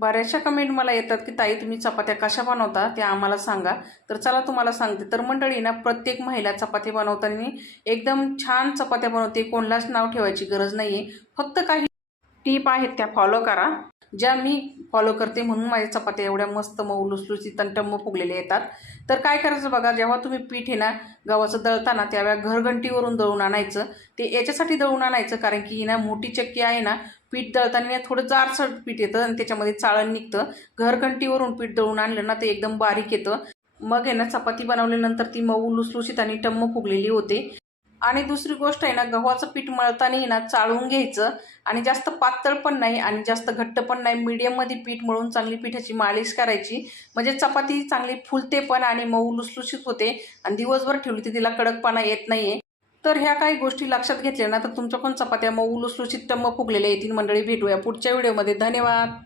बऱ्याचशा कमेंट मला येतात की ताई तुम्ही चपात्या कशा बनवता? त्या आम्हाला सांगा. तर चला तुम्हाला सांगते. तर मंडळी ना प्रत्येक महिला चपाती बनवताना एकदम छान चपात्या बनवते. कोणालाच नाव ठेवायची गरज नाही आहे फक्त काही टीप आहेत त्या फॉलो करा. ज्या मी फॉलो करते म्हणून माझ्या चपात्या एवढ्या मस्त मऊ लुसलुसी आणि टम्म फुगलेल्या येतात. तर काय करायचं बघा जेव्हा तुम्ही पीठ आहे ना गव्हाचं दळताना त्यावेळा घरघंटीवरून दळून आणायचं. ते याच्यासाठी दळून आणायचं कारण की ही ना मोठी चक्की आहे ना पीठ दळताना थोडं जारसर पीठ येतं आणि त्याच्यामध्ये चाळण निघतं. घरघंटीवरून पीठ दळून आणलं ना ते एकदम बारीक येतं. मग आहे ना चपाती बनवल्यानंतर ती मऊ लुसलुसीत आणि टम्म फुगलेली होते. आणि दुसरी गोष्ट आहे ना गव्हाचं पीठ मळतानाही ना चाळून घ्यायचं आणि जास्त पातळ पण नाही आणि जास्त घट्ट पण नाही. मीडियममध्ये पीठ मळून चांगली पिठाची मालिश करायची. म्हणजे चपाती चांगली फुलते पण आणि मऊ लुसलुशीत होते आणि दिवसभर ठेवली तर तिला कडकपणा येत नाहीये. तर ह्या काही गोष्टी लक्षात घेतल्या ना तर तुमच्या पण चपात्या मऊ लुसलुशीत टम्म फुगलेल्या येतील. मंडळी भेटूया पुढच्या व्हिडिओमध्ये धन्यवाद.